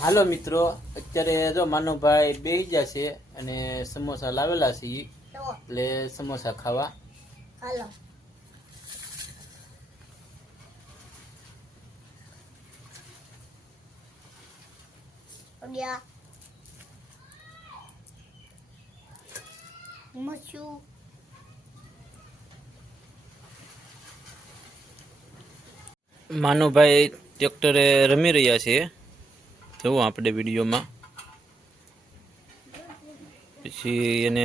હાલો મિત્રો, અત્યારે જો માનુભાઈ બેહી ગયા છે અને સમોસા લાવેલા છે એટલે સમોસા ખાવા. હાલો ઓડિયા મચું માનુભાઈ ટ્રેક્ટરે રમી રહ્યા છે, જોવું આપણે વિડીયોમાં. પછી એને